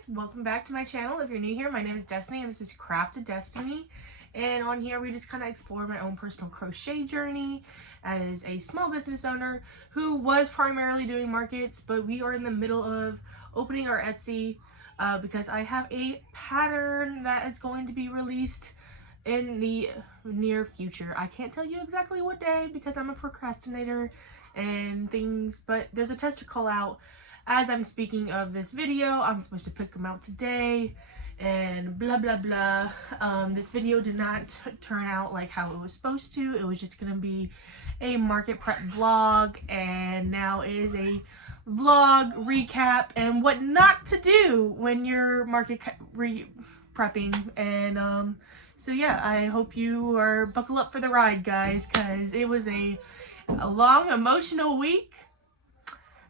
guys, welcome back to my channel. If you're new here, my name is Destiny and this is Craft to Destiny, and on here we just kind of explore my own personal crochet journey as a small business owner who was primarily doing markets, but we are in the middle of opening our Etsy because I have a pattern that is going to be released in the near future. I can't tell you exactly what day because I'm a procrastinator and things, but there's a tester call out as I'm speaking of this video. I'm supposed to pick them out today and blah blah blah. This video did not turn out like how it was supposed to. It was just gonna be a market prep vlog, and now it is a vlog recap and what not to do when you're market prepping. And so yeah, I hope you are buckle up for the ride, guys, because it was a long emotional week.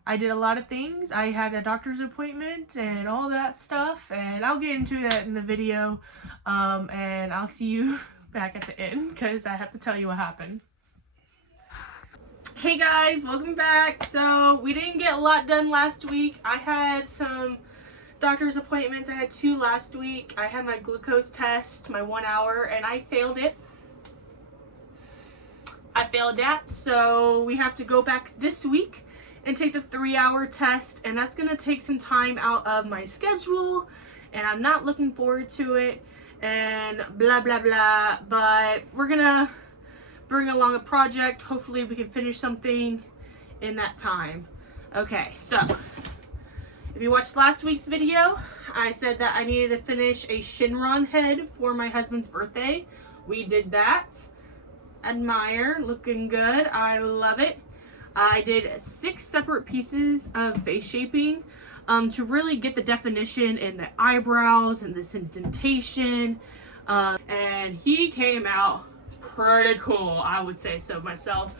I did a lot of things. I had a doctor's appointment and all that stuff, and I'll get into that in the video, and I'll see you back at the end because I have to tell you what happened. Hey guys, welcome back. So we didn't get a lot done last week. I had some doctor's appointments. I had 2 last week. I had my glucose test, my 1 hour, and I failed it. I failed that, so we have to go back this week and take the 3-hour test, and that's gonna take some time out of my schedule, and I'm not looking forward to it, and blah blah blah. But we're gonna bring along a project. Hopefully we can finish something in that time. Okay, so if you watched last week's video, I said that I needed to finish a Shinron head for my husband's birthday. We did that. Admire, looking good. I love it. I did 6 separate pieces of face shaping to really get the definition in the eyebrows and this indentation, and he came out pretty cool, I would say so myself.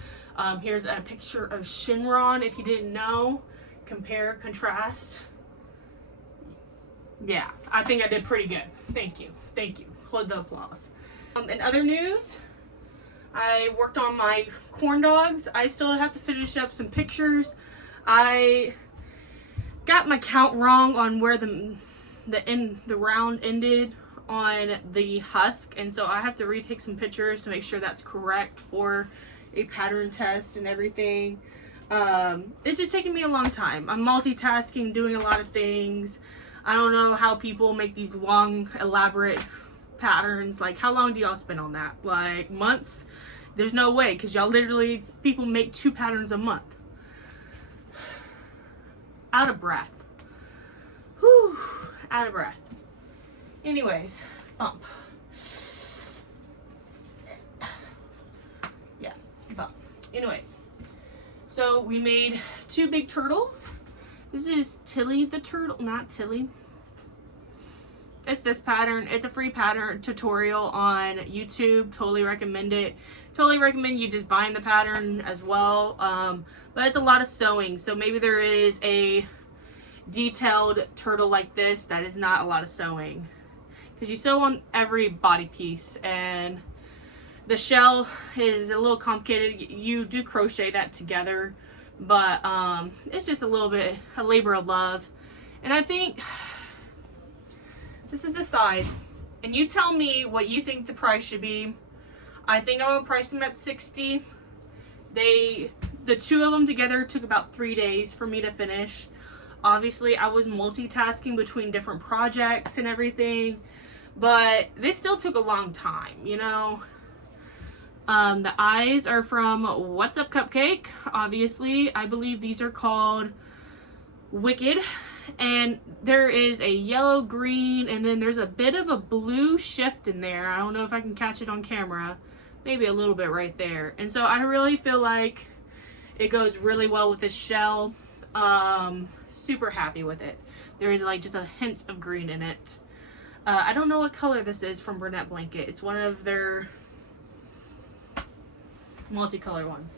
Here's a picture of Shinron if you didn't know. Compare, contrast. Yeah, I think I did pretty good. Thank you. Hold the applause. In other news, I worked on my corn dogs. I still have to finish up some pictures. I got my count wrong on where the round ended on the husk, and so I have to retake some pictures to make sure that's correct for a pattern test and everything. It's just taking me a long time. I'm multitasking, doing a lot of things. I don't know how people make these long, elaborate patterns. Like, how long do y'all spend on that? Like, months? There's no way, because y'all literally, people make 2 patterns a month. Out of breath. Whew, out of breath. Anyways, bump. Yeah, bump. Anyways, so we made 2 big turtles. This is Tilly the turtle, not Tilly. It's this pattern. It's a free pattern tutorial on YouTube. Totally recommend it. Totally recommend you just buying the pattern as well. But it's a lot of sewing, so maybe there is a detailed turtle like this that is not a lot of sewing, because you sew on every body piece, and the shell is a little complicated. You do crochet that together, but it's just a little bit a labor of love. And I think this is the size, and you tell me what you think the price should be. I think I would price them at $60. The 2 of them together took about 3 days for me to finish. Obviously, I was multitasking between different projects and everything, but they still took a long time, you know. The eyes are from What's Up Cupcake. Obviously, I believe these are called Wicked. And there is a yellow, green, and then there's a bit of a blue shift in there. I don't know if I can catch it on camera. Maybe a little bit right there. And so I really feel like it goes really well with this shell. Super happy with it. There is like just a hint of green in it. I don't know what color this is from Burnett Blanket. It's one of their multicolor ones.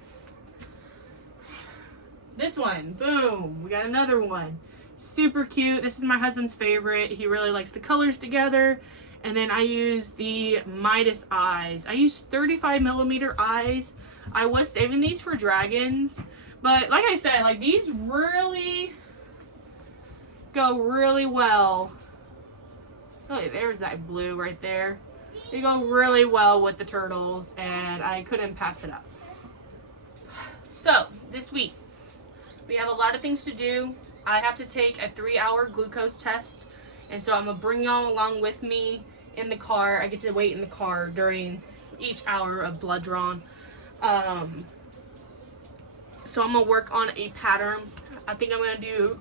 This one, boom, we got another one. Super cute. This is my husband's favorite. He really likes the colors together. And then I use the Midas eyes. I use 35mm eyes. I was saving these for dragons, but like I said, like these really go really well Oh, there's that blue right there. They go really well with the turtles, and I couldn't pass it up. So, this week, we have a lot of things to do. I have to take a 3-hour glucose test, and so I'm going to bring y'all along with me in the car. I get to wait in the car during each hour of blood drawn. So I'm going to work on a pattern. I think I'm going to do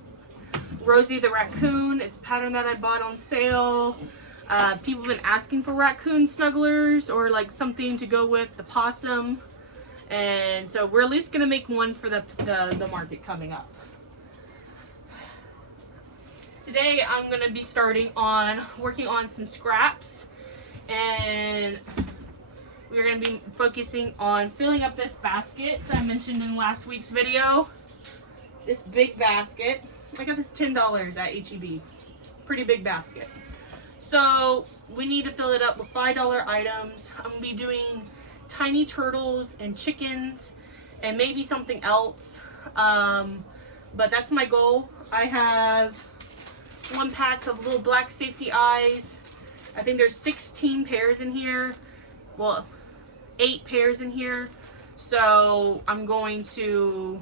Rosie the Raccoon. It's a pattern that I bought on sale. People have been asking for raccoon snugglers or like something to go with the possum. And so we're at least going to make one for the market coming up. Today I'm going to be working on some scraps, and we're going to be focusing on filling up this basket I mentioned in last week's video. This big basket. I got this $10 at H-E-B. Pretty big basket. So we need to fill it up with $5 items. I'm going to be doing tiny turtles and chickens and maybe something else. But that's my goal. I have 1 pack of little black safety eyes. I think there's 16 pairs in here. Well, 8 pairs in here. So I'm going to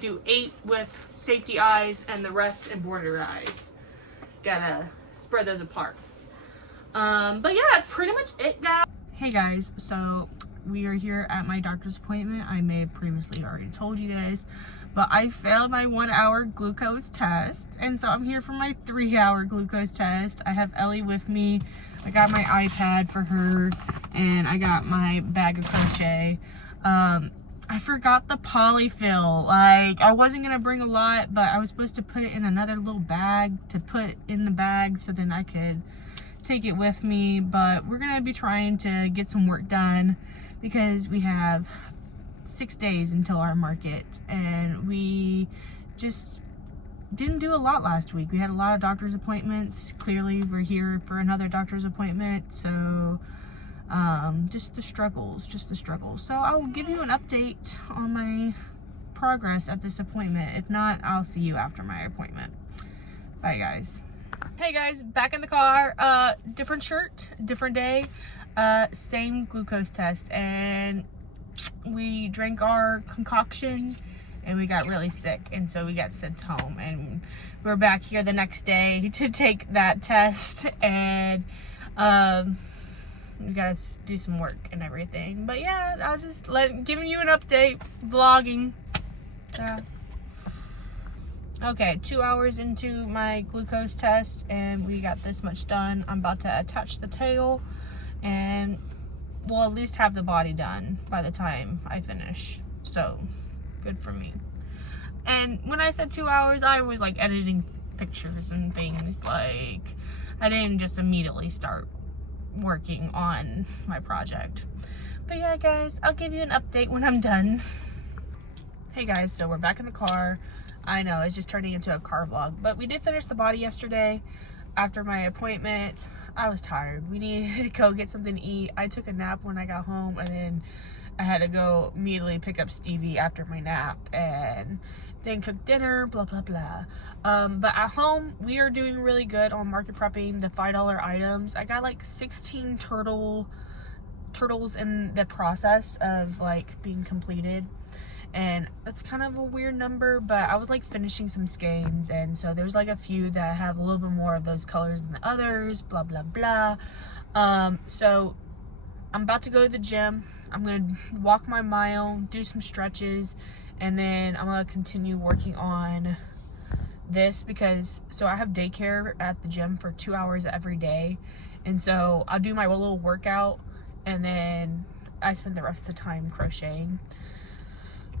do 8 with safety eyes and the rest in border eyes. Gotta spread those apart. But yeah, that's pretty much it, guys. Hey guys, so we are here at my doctor's appointment. I may have previously already told you guys, but I failed my 1-hour glucose test, and so I'm here for my 3-hour glucose test. I have Ellie with me. I got my iPad for her, and I got my bag of crochet. I forgot the polyfill. Like, I wasn't gonna bring a lot, but I was supposed to put it in another little bag to put in the bag so then I could take it with me. But we're gonna be trying to get some work done because we have 6 days until our market, and we just didn't do a lot last week. We had a lot of doctor's appointments. Clearly we're here for another doctor's appointment, so just the struggles. So I'll give you an update on my progress at this appointment. If not, I'll see you after my appointment. Bye guys. Hey guys, back in the car. Different shirt, different day, same glucose test, and we drank our concoction and we got really sick, and so we got sent home, and we're back here the next day to take that test, and we gotta do some work and everything. But yeah, I'll just giving you an update, vlogging. Okay, 2 hours into my glucose test, and we got this much done. I'm about to attach the tail, and we'll at least have the body done by the time I finish. So, good for me. And when I said 2 hours, I was like editing pictures and things. Like, I didn't just immediately start working on my project. But yeah guys, I'll give you an update when I'm done. Hey guys, so we're back in the car. I know, it's just turning into a car vlog, but we did finish the body yesterday after my appointment. I was tired. We needed to go get something to eat. I took a nap when I got home, and then I had to go immediately pick up Stevie after my nap and then cook dinner, blah blah blah. But at home we are doing really good on market prepping the $5 items. I got like 16 turtles in the process of like being completed, and that's kind of a weird number, but I was like finishing some skeins, and so there's like a few that have a little bit more of those colors than the others, blah blah blah. So I'm about to go to the gym. I'm gonna walk my mile, do some stretches, and then I'm gonna continue working on this because I have daycare at the gym for 2 hours every day, and so I'll do my little workout, and then I spend the rest of the time crocheting.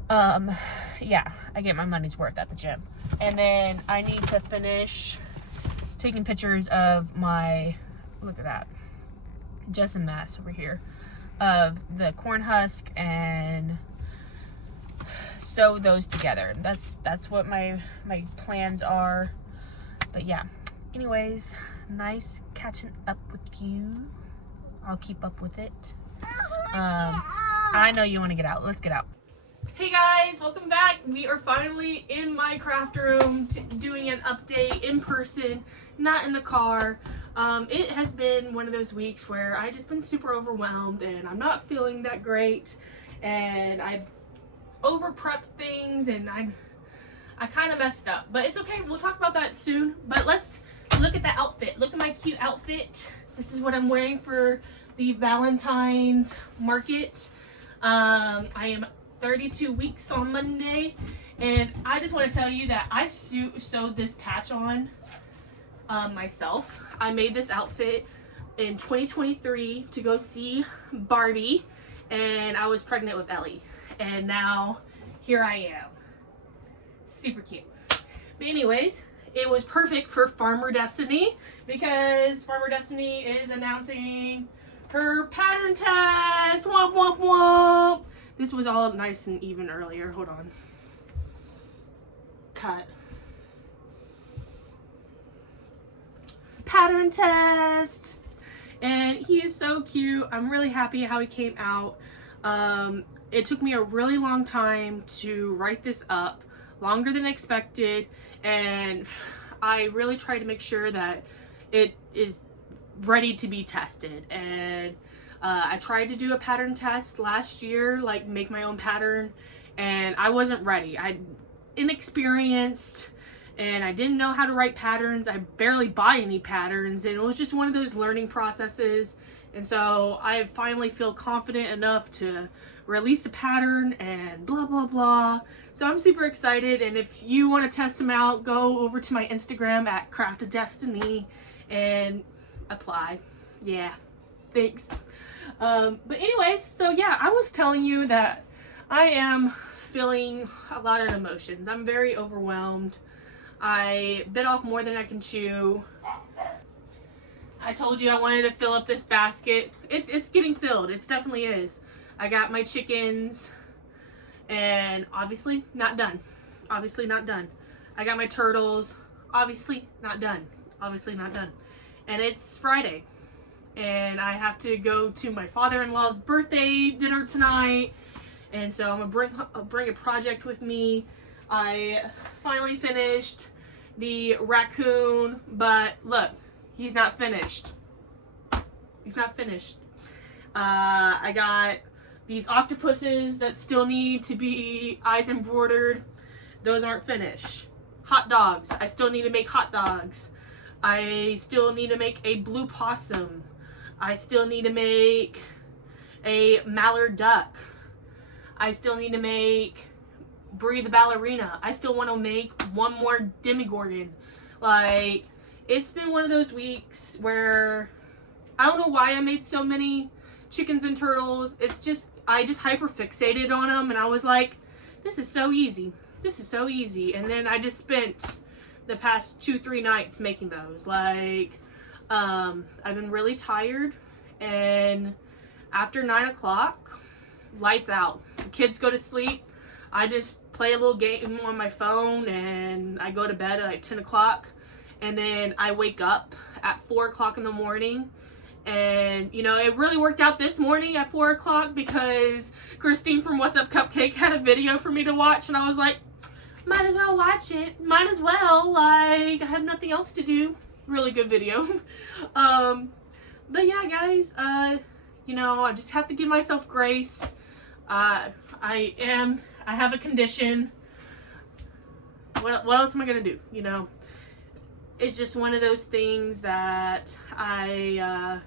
Yeah, I get my money's worth at the gym. And then I need to finish taking pictures of my, look at that, just a mess over here, of the corn husk, and sew those together. That's what my plans are. But yeah, anyways, nice catching up with you. I'll keep up with it. I know you want to get out. Let's get out. Hey guys, welcome back. We are finally in my craft room doing an update in person, not in the car. It has been one of those weeks where I just been super overwhelmed and I'm not feeling that great, and I over prepped things and I kind of messed up, but it's okay. We'll talk about that soon. But let's look at the outfit. Look at my cute outfit. This is what I'm wearing for the Valentine's market. I am 32 weeks on Monday, and I just want to tell you that I sewed this patch on myself. I made this outfit in 2023 to go see Barbie, and I was pregnant with Ellie, and now here I am. Super cute. But anyways, it was perfect for Farmer Destiny because Farmer Destiny is announcing her pattern test. Womp womp womp. This was all nice and even earlier. Hold on. Cut. Pattern test. And he is so cute. I'm really happy how he came out. It took me a really long time to write this up, longer than expected, and I really tried to make sure that it is ready to be tested. And I tried to do a pattern test last year, like make my own pattern, and I wasn't ready. I'm inexperienced and I didn't know how to write patterns. I barely bought any patterns, and it was just one of those learning processes. And so I finally feel confident enough to release a pattern and blah blah blah. So I'm super excited, and if you want to test them out, go over to my Instagram at Craft of Destiny and apply. Yeah, thanks. But anyways, so yeah, I was telling you that I am feeling a lot of emotions. I'm very overwhelmed. I bit off more than I can chew. I told you I wanted to fill up this basket. It's getting filled. It definitely is. I got my chickens, and obviously not done. Obviously not done. I got my turtles. Obviously not done. Obviously not done. And it's Friday, and I have to go to my father-in-law's birthday dinner tonight, and so I'm gonna bring a project with me. I finally finished the raccoon, but look, he's not finished. He's not finished. I got these octopuses that still need to be eyes embroidered. Those aren't finished. Hot dogs. I still need to make hot dogs. I still need to make a blue possum. I still need to make a mallard duck. I still need to make Brie the ballerina. I still want to make one more Demogorgon. Like, it's been one of those weeks where I don't know why I made so many chickens and turtles. It's just, I just hyper fixated on them, and I was like, this is so easy. This is so easy. And then I just spent the past 2-3 nights making those. Like, I've been really tired, and after 9 o'clock, lights out. The kids go to sleep. I just play a little game on my phone, and I go to bed at like 10 o'clock, and then I wake up at 4 o'clock in the morning. And you know, it really worked out this morning at 4 o'clock because Christine from What's Up Cupcake had a video for me to watch, and I was like, might as well watch it. Might as well. Like, I have nothing else to do. Really good video. But yeah, guys, you know, I just have to give myself grace. I have a condition. What else am I gonna do? You know, it's just one of those things that yeah.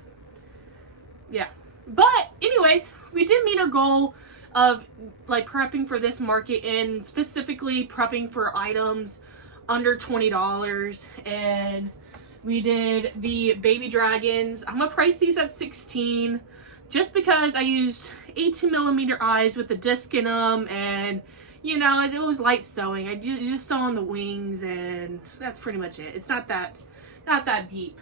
But anyways, we did meet our goal of like prepping for this market, and specifically prepping for items under $20. And we did the baby dragons. I'm gonna price these at $16 just because I used 18mm eyes with the disc in them, and you know, it was light sewing. I just sew on the wings, and that's pretty much it. It's not that deep.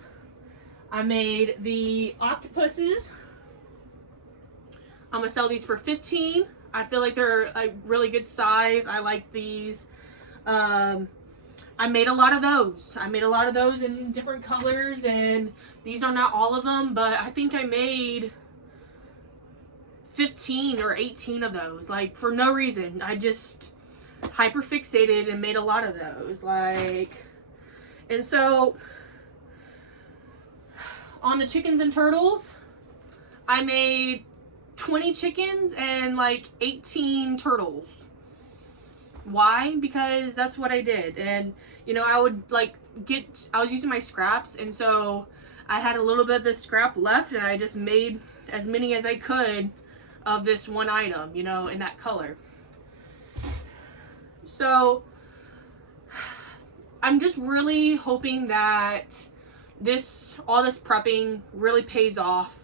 I made the octopuses. I'm gonna sell these for $15. I feel like they're a really good size. I like these. I made a lot of those. I made a lot of those in different colors, and these are not all of them, but I think I made 15 or 18 of those, like, for no reason. I just hyper fixated and made a lot of those, like, and so on the chickens and turtles, I made 20 chickens and like 18 turtles. Why? Because that's what I did. And you know, I would like I was using my scraps, and so I had a little bit of this scrap left, and I just made as many as I could of this one item, you know, in that color. So I'm just really hoping that all this prepping really pays off,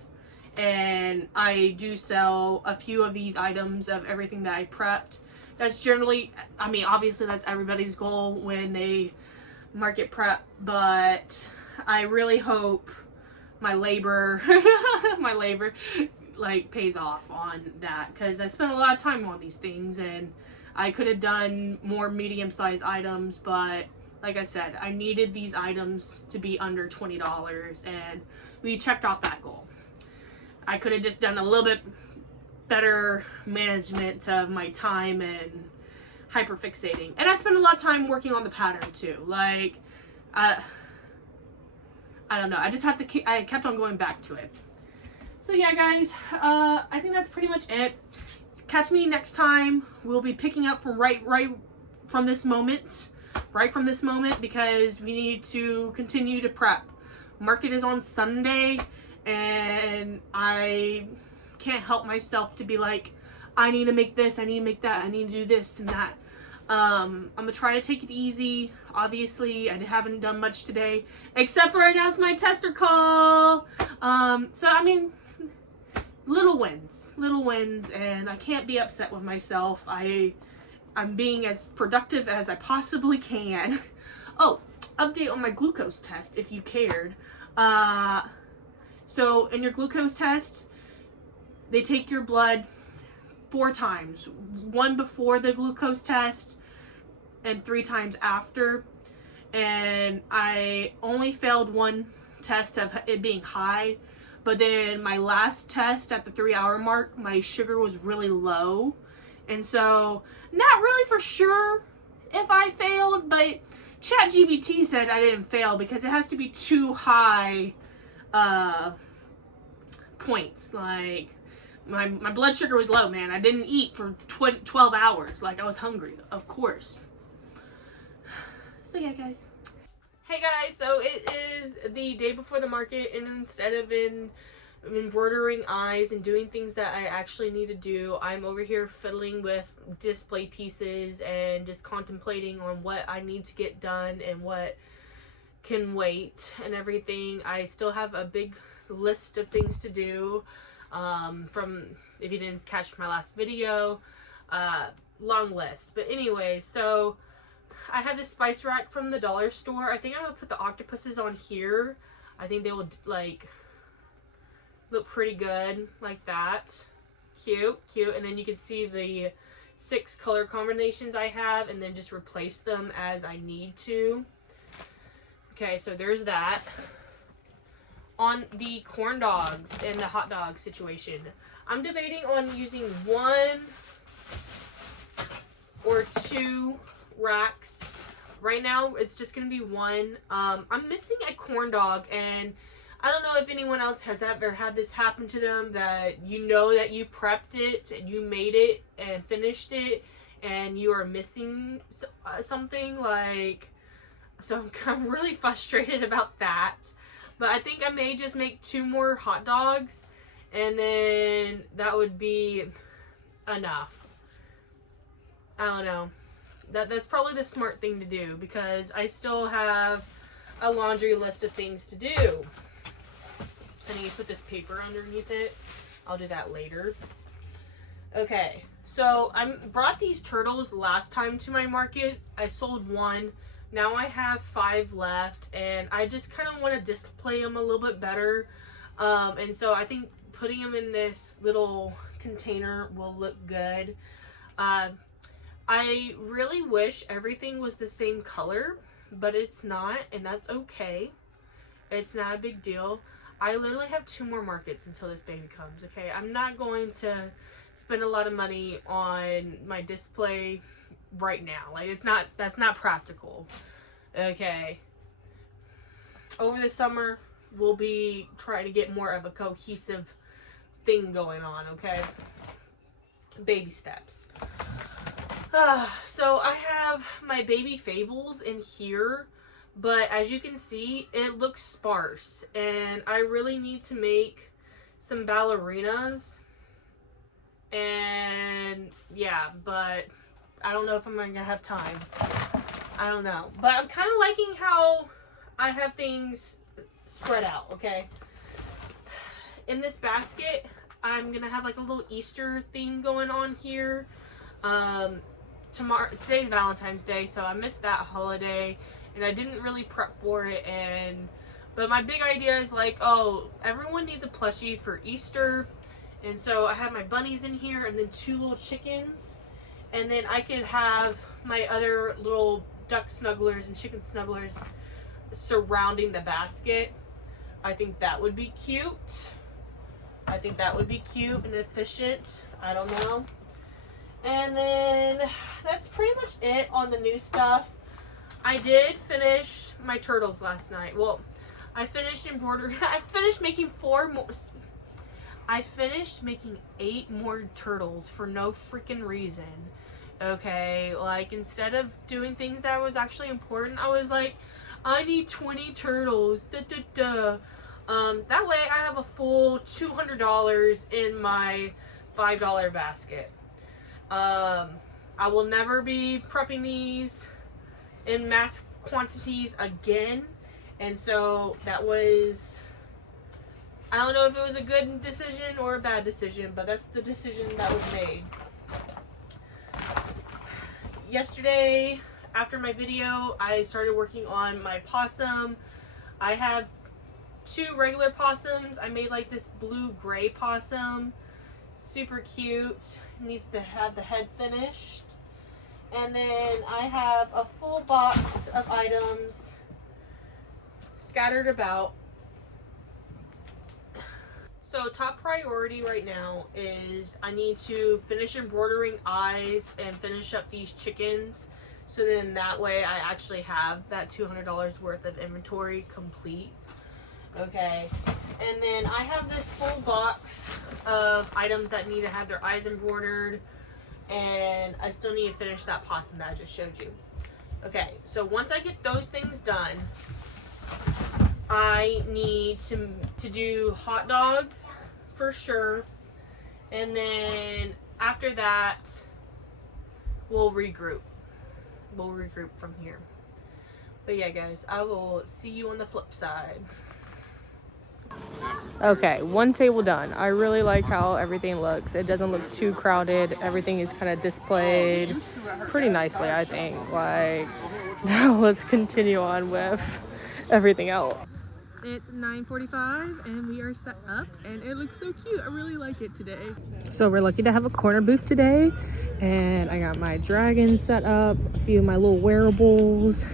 and I do sell a few of these items of everything that I prepped. That's generally, I mean, obviously that's everybody's goal when they market prep, but I really hope my labor like pays off on that, because I spent a lot of time on these things, and I could have done more medium-sized items, but like I said, I needed these items to be under $20, and we checked off that goal. I could have just done a little bit better management of my time and hyperfixating. And I spent a lot of time working on the pattern too. Like, I don't know. I kept on going back to it. So yeah, guys, I think that's pretty much it. Catch me next time. We'll be picking up from right from this moment, because we need to continue to prep. Market is on Sunday, and I can't help myself to be like, I need to make this, I need to make that, I need to do this and that. I'm gonna try to take it easy. Obviously, I haven't done much today, except for announce my tester call. So I mean, little wins, and I can't be upset with myself. I'm being as productive as I possibly can. Oh, update on my glucose test if you cared. So in your glucose test, they take your blood 4 times. 1 before the glucose test and 3 times after. And I only failed 1 test of it being high. But then my last test at the 3-hour mark, my sugar was really low. And so, not really for sure if I failed, but ChatGPT said I didn't fail because it has to be too high points. Like, my blood sugar was low, man. I didn't eat for 12 hours. Like, I was hungry, of course. So yeah, guys. Hey guys, so it is the day before the market, and instead of embroidering eyes and doing things that I actually need to do, I'm over here fiddling with display pieces and just contemplating on what I need to get done and what can wait and everything. I still have a big list of things to do, from, if you didn't catch my last video, long list. But anyway, so I have this spice rack from the dollar store. I think I'm gonna put the octopuses on here. I think they will like look pretty good like that. Cute. And then you can see the 6 color combinations I have, and then just replace them as I need to. Okay, so there's that. On the corn dogs and the hot dog situation, I'm debating on using 1 or 2 racks. Right now it's just gonna be 1. I'm missing a corn dog, and I don't know if anyone else has ever had this happen to them, that you know that you prepped it and you made it and finished it and you are missing something. Like, so I'm really frustrated about that. But I think I may just make 2 more hot dogs, and then that would be enough. I don't know. That's probably the smart thing to do, because I still have a laundry list of things to do. I need to put this paper underneath it. I'll do that later. Okay, so I brought these turtles last time to my market. I sold 1. Now I have 5 left, and I just kind of want to display them a little bit better. And so I think putting them in this little container will look good. I really wish everything was the same color, but it's not, and that's okay. It's not a big deal. I literally have 2 more markets until this baby comes, okay? I'm not going to spend a lot of money on my display right now. Like, that's not practical. Okay. Over the summer, we'll be trying to get more of a cohesive thing going on, okay? Baby steps. So I have my baby fables in here, but as you can see, it looks sparse, and I really need to make some ballerinas. And yeah, but I don't know if I'm gonna have time. I don't know, but I'm kind of liking how I have things spread out, okay? In this basket, I'm gonna have like a little Easter theme going on here. Today's Valentine's Day, so I missed that holiday, and I didn't really prep for it. But my big idea is like, oh, everyone needs a plushie for Easter, and so I have my bunnies in here, and then 2 little chickens, and then I could have my other little duck snugglers and chicken snugglers surrounding the basket. I think that would be cute. I think that would be cute and efficient. I don't know. And then that's pretty much it on the new stuff. I did finish my turtles last night. Well, I finished embroidering. I finished making 4 more. I finished making 8 more turtles for no freaking reason. Okay, like instead of doing things that was actually important, I was like, I need 20 turtles. That way I have a full $200 in my $5 basket. I will never be prepping these in mass quantities again, and so that was, I don't know if it was a good decision or a bad decision, but that's the decision that was made. Yesterday, after my video, I started working on my possum. I have 2 regular possums. I made like this blue-gray possum. Super cute. Needs to have the head finished. And then I have a full box of items scattered about. So top priority right now is I need to finish embroidering eyes and finish up these chickens. So then that way I actually have that $200 worth of inventory complete. Okay, and then I have this full box of items that need to have their eyes embroidered, and I still need to finish that possum that I just showed you. Okay, so once I get those things done, I need to do hot dogs for sure, and then after that, we'll regroup. We'll regroup from here. But yeah, guys, I will see you on the flip side. Okay, 1 table done. I really like how everything looks. It doesn't look too crowded. Everything is kind of displayed pretty nicely, I think. Like, now let's continue on with everything else. It's 9:45 and we are set up, and it looks so cute. I really like it today. So we're lucky to have a corner booth today, and I got my dragon set up, a few of my little wearables.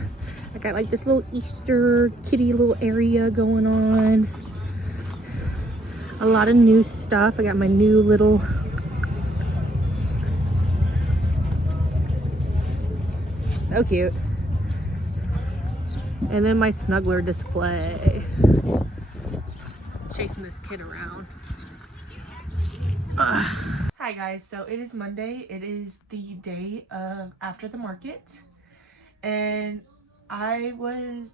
I got like this little Easter kitty little area going on. A lot of new stuff. I got my new little so cute. And then my snuggler display. Chasing this kid around. Hi guys, so it is Monday. It is the day of after the market. And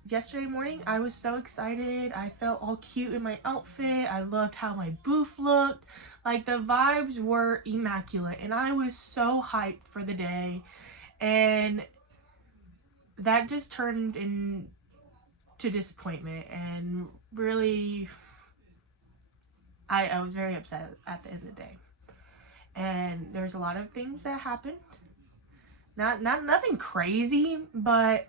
yesterday morning, I was so excited. I felt all cute in my outfit. I loved how my booth looked. Like, the vibes were immaculate, and I was so hyped for the day. And that just turned into disappointment, and really, I was very upset at the end of the day. And there's a lot of things that happened. Nothing crazy, but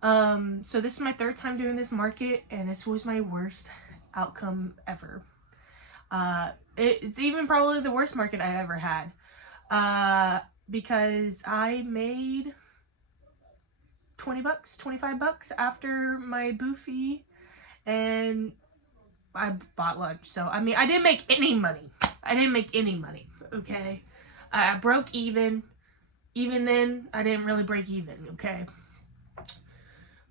so this is my 3rd time doing this market, and this was my worst outcome ever. It's even probably the worst market I've ever had, because I made $20, $25 after my booth fee, and I bought lunch. So I mean, I didn't make any money. Okay, I broke even. Even then, I didn't really break even. Okay.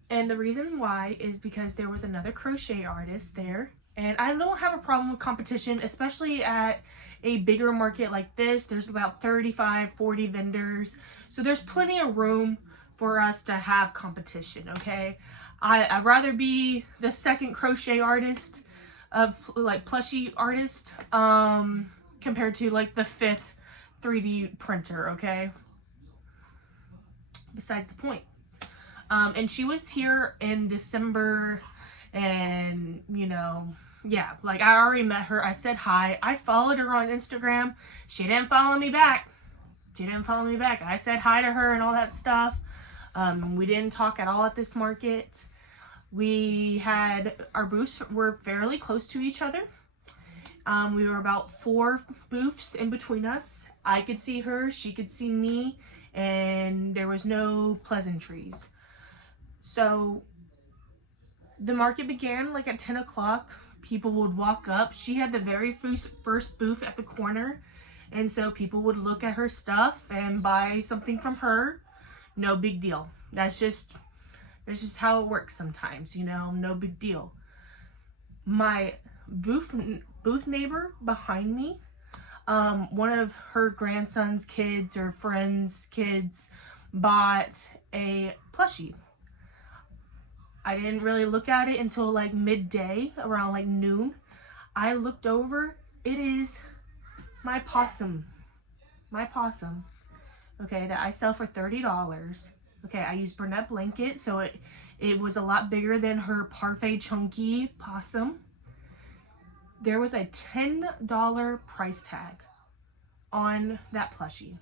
And the reason why is because there was another crochet artist there. And I don't have a problem with competition, especially at a bigger market like this. There's about 35, 40 vendors. So there's plenty of room for us to have competition, okay? I'd rather be the second crochet artist of like plushie artist compared to like the 5th 3D printer, okay? Besides the point. And she was here in December, and you know, yeah, like I already met her. I said hi. I followed her on Instagram. She didn't follow me back. I said hi to her and all that stuff. We didn't talk at all at this market. We had, our booths were fairly close to each other. We were about 4 booths in between us. I could see her, she could see me, and there was no pleasantries. So the market began like at 10 o'clock. People would walk up. She had the very first booth at the corner. And so people would look at her stuff and buy something from her. No big deal. That's just how it works sometimes, you know, no big deal. My booth neighbor behind me, one of her grandson's kids or friends' kids bought a plushie. I didn't really look at it until like midday, around like noon. I looked over. It is my possum. Okay, that I sell for $30. Okay, I use Burnett blanket, so it was a lot bigger than her Parfait Chunky possum. There was a $10 price tag on that plushie.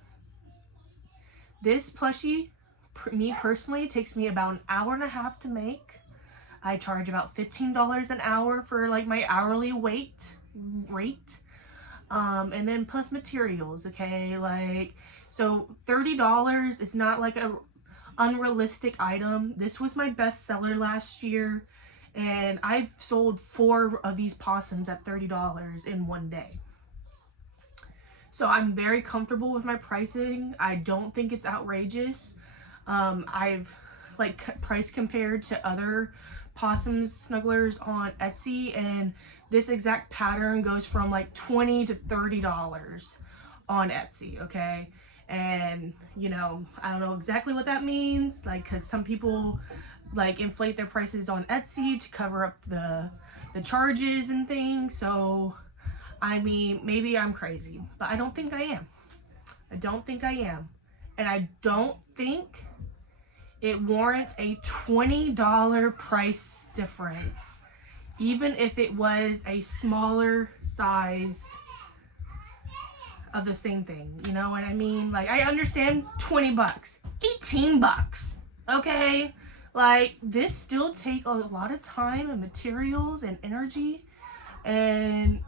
This plushie, me personally, takes me about an hour and a half to make. I charge about $15 an hour for like my hourly rate. And then plus materials, okay? Like, so $30 is not like a unrealistic item. This was my best seller last year, and I've sold 4 of these possums at $30 in one day. So I'm very comfortable with my pricing. I don't think it's outrageous. I've like price compared to other possum snugglers on Etsy, and this exact pattern goes from like $20 to $30 on Etsy, okay? And you know, I don't know exactly what that means, like, because some people like inflate their prices on Etsy to cover up the charges and things. So I mean, maybe I'm crazy, but I don't think I am. And I don't think it warrants a $20 price difference, even if it was a smaller size of the same thing. You know what I mean? Like, I understand $20, $18, okay? Like, this still takes a lot of time and materials and energy, and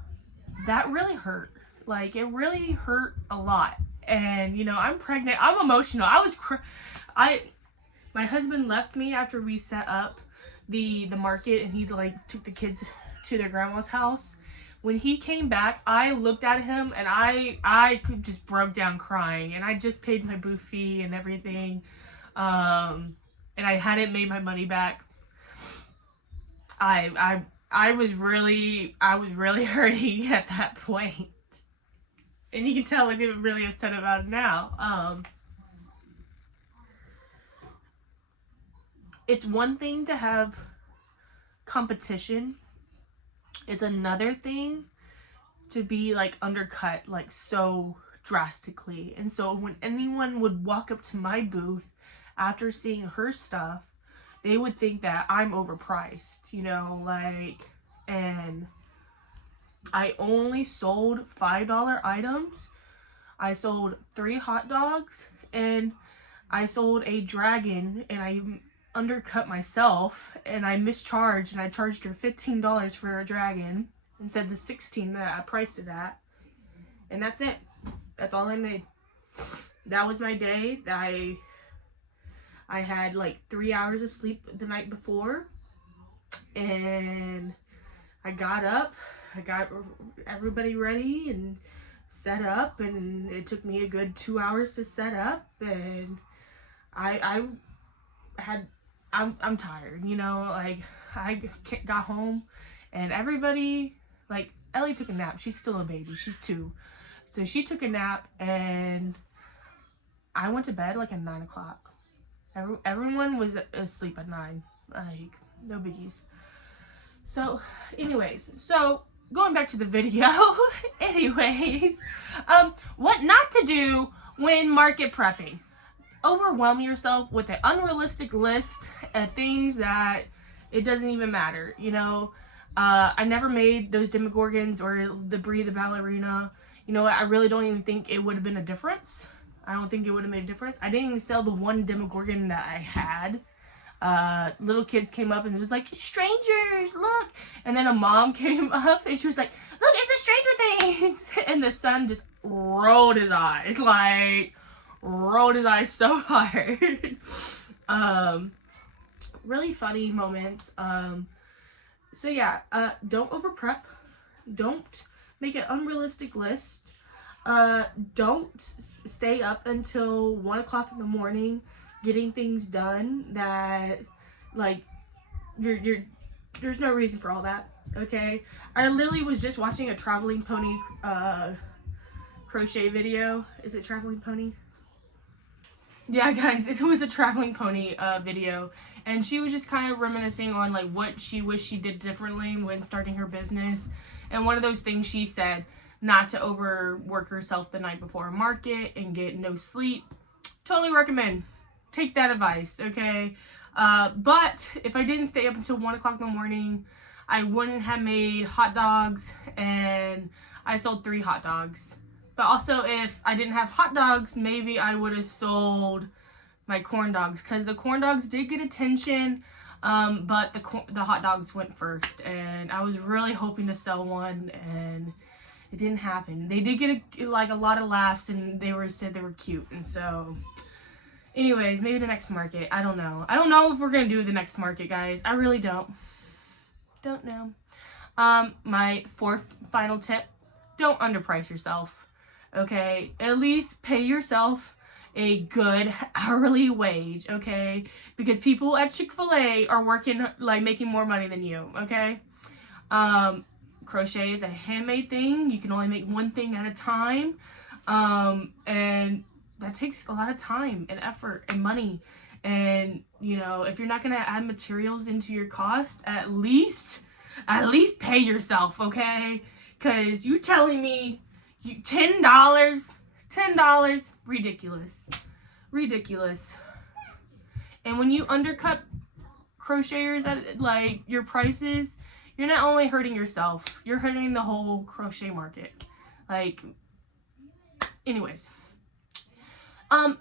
that really hurt. Like, it really hurt a lot. And you know, I'm pregnant, I'm emotional. My husband left me after we set up the market, and he like took the kids to their grandma's house. When he came back, I looked at him and I just broke down crying, and I just paid my booth fee and everything, and I hadn't made my money back. I was really hurting at that point, and you can tell like I'm really upset about it now. It's one thing to have competition. It's another thing to be like undercut like so drastically. And so when anyone would walk up to my booth after seeing her stuff, they would think that I'm overpriced, you know, like, and I only sold $5 items. I sold 3 hot dogs, and I sold a dragon, and I undercut myself, and I mischarged, and I charged her $15 for a dragon instead of the $16 that I priced it at. And that's it. That's all I made. That was my day. I had like 3 hours of sleep the night before, and I got up, I got everybody ready and set up, and it took me a good 2 hours to set up, and I had I'm tired, you know, like I got home and everybody, like Ellie took a nap. She's still a baby. She's 2. So she took a nap and I went to bed like at 9 o'clock. Everyone was asleep at 9. Like, no biggies. So, anyways, so going back to the video, anyways, what not to do when market prepping. Overwhelm yourself with an unrealistic list of things that it doesn't even matter, you know. I never made those Demogorgons or the Brie the ballerina. You know what, I really don't even think it would have been a difference. I don't think it would have made a difference. I didn't even sell the one Demogorgon that I had. Little kids came up and it was like, strangers, look. And then a mom came up and she was like, look, it's a Stranger Things. And the son just rolled his eyes, like, rolled his eyes so hard. Really funny moments. So yeah, don't over prep. Don't make an unrealistic list. Don't stay up until 1 o'clock in the morning getting things done that, like, there's no reason for all that, okay? I literally was just watching a traveling pony crochet video. Is it traveling pony? Yeah, guys, it was a traveling pony video, and she was just kind of reminiscing on like what she wished she did differently when starting her business. And one of those things she said, not to overwork herself the night before a market and get no sleep. Totally recommend. Take that advice, okay? But if I didn't stay up until 1 o'clock in the morning, I wouldn't have made hot dogs, and I sold 3 hot dogs. But also, if I didn't have hot dogs, maybe I would have sold my corn dogs, because the corn dogs did get attention, but the hot dogs went first, and I was really hoping to sell one, and it didn't happen. They did get a lot of laughs, and they said they were cute, and so, anyways, maybe the next market. I don't know. I don't know if we're gonna do the next market, guys. I really don't. Don't know. My 4th final tip: don't underprice yourself. Okay, at least pay yourself a good hourly wage, okay? Because people at Chick-fil-A are working, like, making more money than you, okay? Crochet is a handmade thing. You can only make one thing at a time, and that takes a lot of time and effort and money. And, you know, if you're not gonna add materials into your cost, at least pay yourself, okay? Because you telling me $10, ridiculous. And when you undercut crocheters at like your prices, you're not only hurting yourself, you're hurting the whole crochet market. Like, anyways.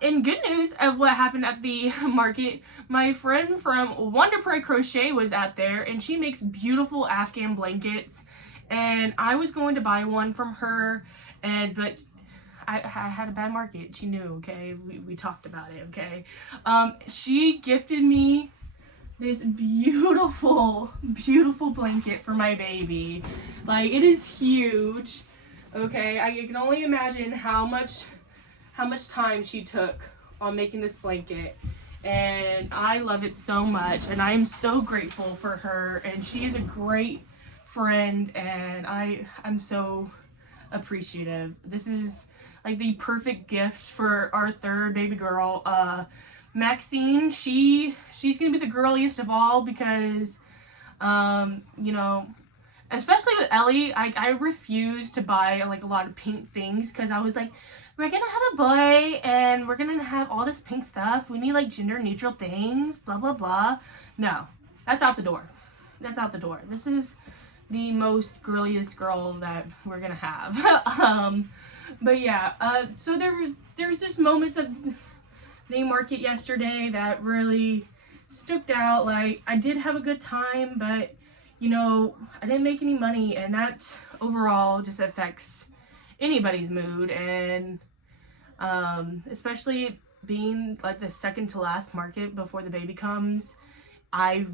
In good news of what happened at the market, my friend from Wonder Pride Crochet was out there, and she makes beautiful Afghan blankets, and I was going to buy one from her, but I had a bad market. She knew, okay? We talked about it, okay? She gifted me this beautiful blanket for my baby. Like, it is huge, okay? I can only imagine how much time she took on making this blanket, and I love it so much, and I am so grateful for her, and she is a great friend, and I'm so appreciative. This is like the perfect gift for our 3rd baby girl. Maxine, she's gonna be the girliest of all, because you know, especially with Ellie, I refused to buy like a lot of pink things, because I was like, we're gonna have a boy and we're gonna have all this pink stuff, we need like gender neutral things, blah blah blah. No, that's out the door. This is the most girliest girl that we're gonna have. But yeah, so there was just moments of the market yesterday that really stuck out. Like, I did have a good time, but you know, I didn't make any money, and that overall just affects anybody's mood. And especially being like the second to last market before the baby comes, I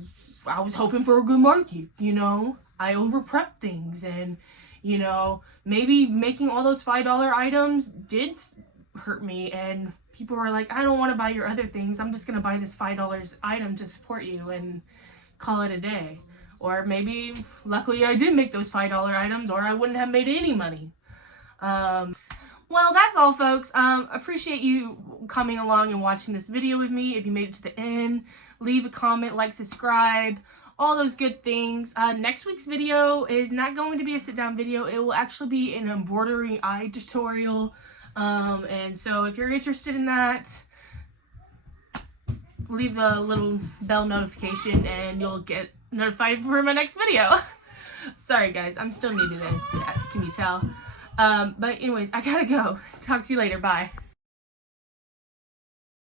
was hoping for a good market, you know. I over prepped things, and you know, maybe making all those $5 items did hurt me, and people were like, I don't want to buy your other things. I'm just going to buy this $5 item to support you and call it a day. Or maybe, luckily, I did make those $5 items, or I wouldn't have made any money. Well, that's all, folks. Appreciate you coming along and watching this video with me. If you made it to the end, leave a comment, like, subscribe, all those good things. Next week's video is not going to be a sit-down video. It will actually be an embroidery eye tutorial. And so if you're interested in that, leave a little bell notification and you'll get notified for my next video. Sorry guys, I'm still new to this, can you tell? But anyways, I gotta go. Talk to you later, bye.